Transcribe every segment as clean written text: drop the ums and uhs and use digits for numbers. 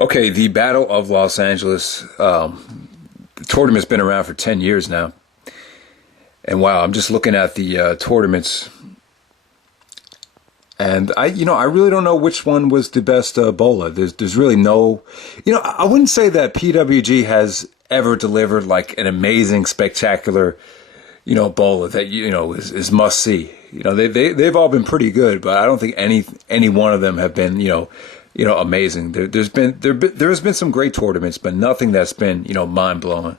Okay, the Battle of Los Angeles. The tournament's been around for 10 years now. And wow, I'm just looking at the tournaments. And I really don't know which one was the best BOLA. There's really no, I wouldn't say that PWG has ever delivered like an amazing, spectacular, BOLA that is must see. They've all been pretty good, but I don't think any one of them have been amazing. There has been some great tournaments, but nothing that's been mind blowing.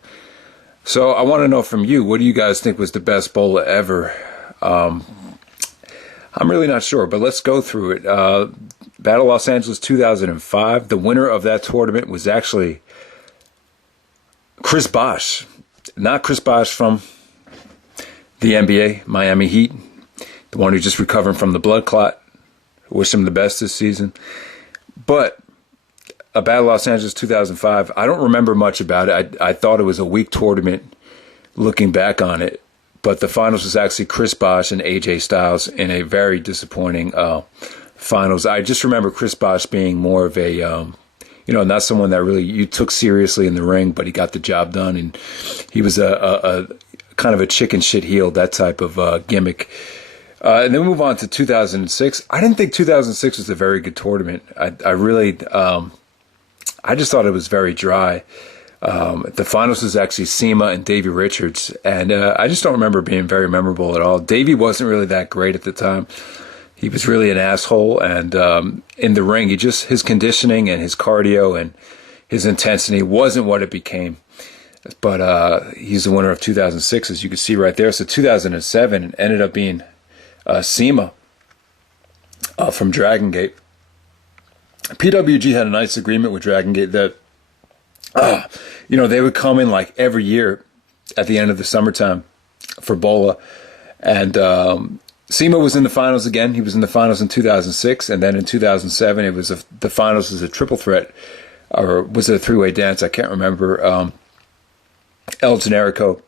So I want to know from you, what do you guys think was the best BOLA ever? I'm really not sure, but let's go through it. Battle Los Angeles 2005. The winner of that tournament was actually Chris Bosh. Not Chris Bosh from the NBA, Miami Heat, the one who just recovered from the blood clot. Wish him the best this season. But a Battle Los Angeles 2005, I don't remember much about it. I thought it was a weak tournament looking back on it. But the finals was actually Chris Bosh and AJ Styles in a very disappointing finals. I just remember Chris Bosh being more of a, not someone that really you took seriously in the ring, but he got the job done. And he was a kind of a chicken shit heel, that type of gimmick. And then we move on to 2006. I didn't think 2006 was a very good tournament. I really, I just thought it was very dry. The finals was actually SEMA and Davey Richards, and I just don't remember being very memorable at all. Davey wasn't really that great at the time. He was really an asshole, and in the ring, his conditioning and his cardio and his intensity wasn't what it became. But he's the winner of 2006, as you can see right there. So 2007 ended up being SEMA from Dragon Gate. PWG had a nice agreement with Dragon Gate that they would come in like every year at the end of the summertime for BOLA. And SEMA was in the finals again. He was in the finals in 2006. And then in 2007, it was the finals was a triple threat. Or was it a three-way dance? I can't remember. El Generico,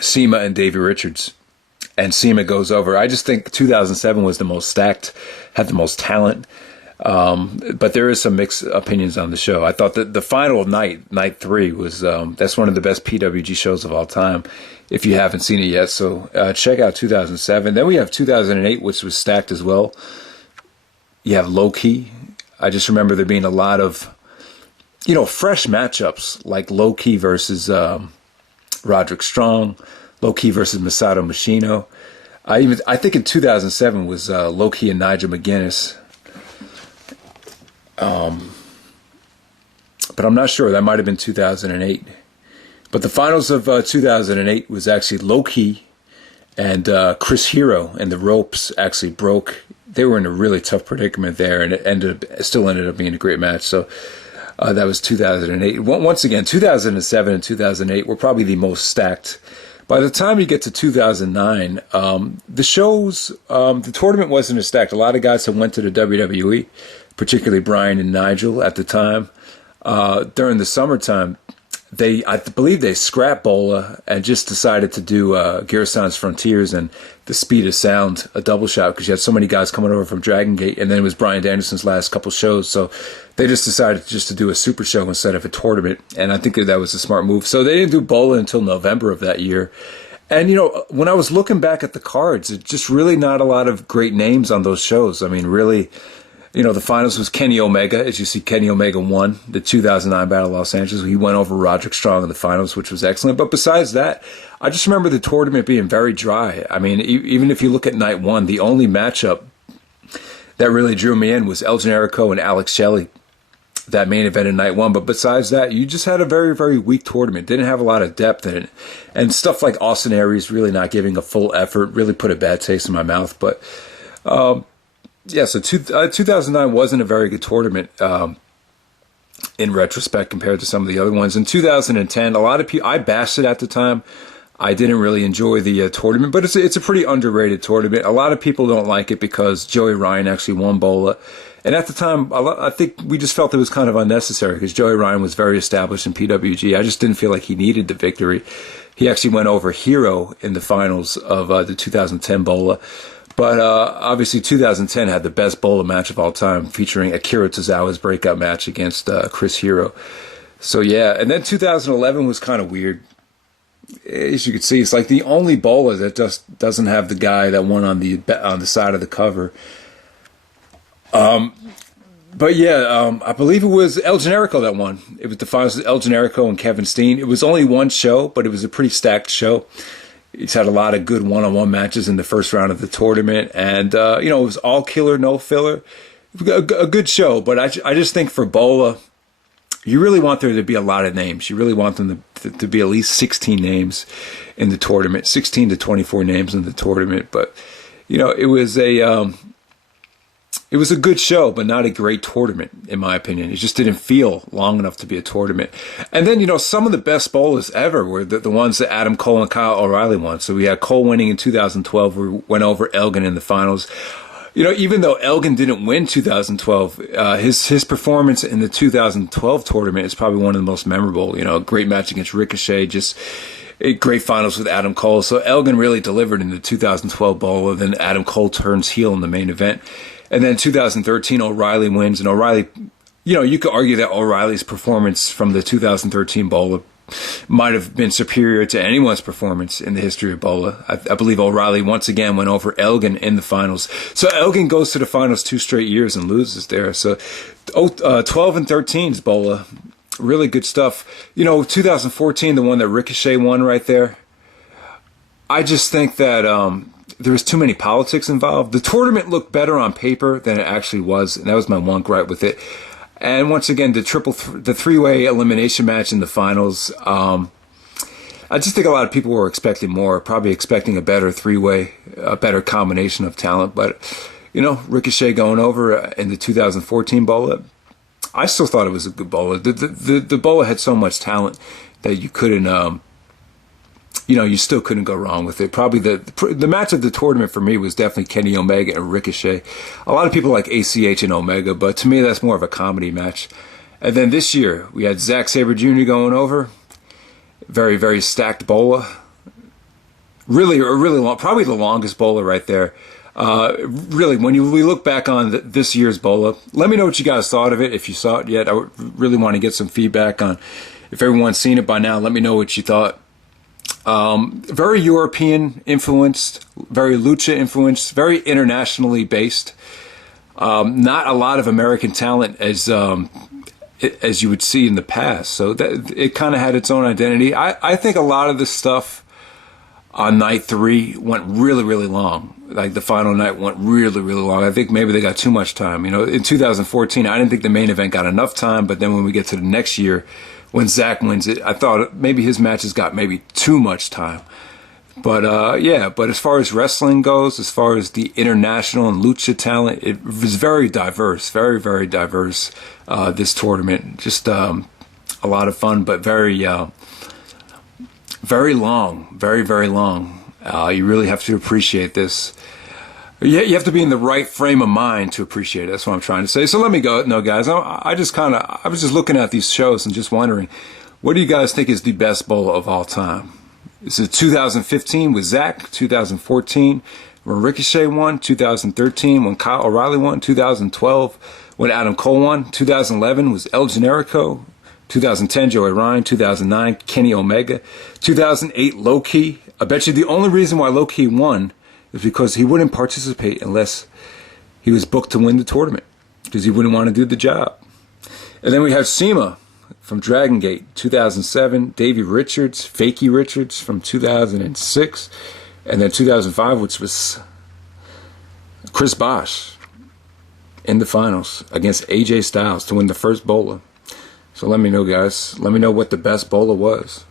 SEMA, and Davey Richards. And SEMA goes over. I just think 2007 was the most stacked, had the most talent. But there is some mixed opinions on the show. I thought that the final night 3, was that's one of the best PWG shows of all time, if you haven't seen it yet. So check out 2007. Then we have 2008, which was stacked as well. You have Low Key. I just remember there being a lot of, fresh matchups, like Low Key versus Roderick Strong, Low Key versus Masato Machino. I think in 2007 was Low Key and Nigel McGuinness. But I'm not sure. That might have been 2008. But the finals of 2008 was actually Low Key and Chris Hero, and the ropes actually broke. They were in a really tough predicament there, and it still ended up being a great match. So that was 2008. Once again, 2007 and 2008 were probably the most stacked. By the time you get to 2009, the tournament wasn't as stacked. A lot of guys that went to the WWE, particularly Brian and Nigel at the time. During the summertime, I believe they scrapped BOLA and just decided to do Gear-Sans Frontiers and the Speed of Sound, a double shot, because you had so many guys coming over from Dragon Gate, and then it was Brian Danielson's last couple shows, so they just decided just to do a super show instead of a tournament, and I think that was a smart move. So they didn't do BOLA until November of that year. And, when I was looking back at the cards, it's just really not a lot of great names on those shows. I mean, really, the finals was Kenny Omega. As you see, Kenny Omega won the 2009 Battle of Los Angeles. He went over Roderick Strong in the finals, which was excellent. But besides that, I just remember the tournament being very dry. I mean, even if you look at night 1, the only matchup that really drew me in was El Generico and Alex Shelley, that main event in night 1. But besides that, you just had a very, very weak tournament. Didn't have a lot of depth in it. And stuff like Austin Aries really not giving a full effort really put a bad taste in my mouth. But yeah, so 2009 wasn't a very good tournament in retrospect compared to some of the other ones. In 2010, a lot of people, I bashed it at the time. I didn't really enjoy the tournament, but it's a pretty underrated tournament. A lot of people don't like it because Joey Ryan actually won BOLA. And at the time, I think we just felt it was kind of unnecessary because Joey Ryan was very established in PWG. I just didn't feel like he needed the victory. He actually went over Hero in the finals of the 2010 BOLA. But obviously 2010 had the best BOLA match of all time, featuring Akira Tozawa's breakout match against Chris Hero. So yeah, and then 2011 was kind of weird. As you can see, it's like the only BOLA that just doesn't have the guy that won on the side of the cover. But yeah, I believe it was El Generico that won. It was the finals with El Generico and Kevin Steen. It was only one show, but it was a pretty stacked show. He's had a lot of good one-on-one matches in the first round of the tournament, and it was all killer, no filler. A good show, but I just think for BOLA, you really want there to be a lot of names. You really want them to be at least 16 names in the tournament, 16 to 24 names in the tournament. But it was a good show, but not a great tournament, in my opinion. It just didn't feel long enough to be a tournament. And then, some of the best BOLAs ever were the ones that Adam Cole and Kyle O'Reilly won. So we had Cole winning in 2012, where we went over Elgin in the finals. Even though Elgin didn't win 2012, his performance in the 2012 tournament is probably one of the most memorable. A great match against Ricochet, just great finals with Adam Cole. So Elgin really delivered in the 2012 BOLA. Then Adam Cole turns heel in the main event. And then 2013, O'Reilly wins. And O'Reilly, you could argue that O'Reilly's performance from the 2013 BOLA might have been superior to anyone's performance in the history of BOLA. I believe O'Reilly once again went over Elgin in the finals. So Elgin goes to the finals 2 straight years and loses there. So 12 and 13 is BOLA. Really good stuff. 2014, the one that Ricochet won right there. I just think that there was too many politics involved. The tournament looked better on paper than it actually was, and that was my one gripe with it. And once again, the three-way elimination match in the finals. I just think a lot of people were expecting more, probably expecting a better three-way, a better combination of talent. But Ricochet going over in the 2014 BOLA, I still thought it was a good BOLA. The BOLA had so much talent that you couldn't. You still couldn't go wrong with it. Probably the match of the tournament for me was definitely Kenny Omega and Ricochet. A lot of people like ACH and Omega, but to me that's more of a comedy match. And then this year we had Zack Sabre Jr. going over. Very, very stacked BOLA. Really long, probably the longest BOLA right there. Really, when we look back on this year's BOLA, let me know what you guys thought of it. If you saw it yet, I would really want to get some feedback on. If everyone's seen it by now, let me know what you thought. Very European influenced, very lucha influenced, very internationally based. Not a lot of American talent as you would see in the past. So that it kind of had its own identity. I think a lot of the stuff on night 3 went really, really long. Like the final night went really, really long. I think maybe they got too much time. In 2014, I didn't think the main event got enough time. But then when we get to the next year, when Zack wins it, I thought maybe his matches got maybe too much time. But yeah, but as far as wrestling goes, as far as the international and lucha talent, it was very diverse, very, very diverse, this tournament. Just a lot of fun, but very, very long, very, very long. You really have to appreciate this. You have to be in the right frame of mind to appreciate it. That's what I'm trying to say. So let me go. No, guys, I was just looking at these shows and just wondering, what do you guys think is the best BOLA of all time? Is it 2015 with Zack, 2014 when Ricochet won, 2013 when Kyle O'Reilly won, 2012 when Adam Cole won, 2011 was El Generico, 2010 Joey Ryan, 2009 Kenny Omega, 2008 Low Key. I bet you the only reason why Low Key won is because he wouldn't participate unless he was booked to win the tournament, because he wouldn't want to do the job. And then we have Sema from Dragon Gate, 2007, Davey Richards, Fakey Richards from 2006, and then 2005, which was Chris Bosh in the finals against AJ Styles to win the first BOLA. So let me know, guys. Let me know what the best BOLA was.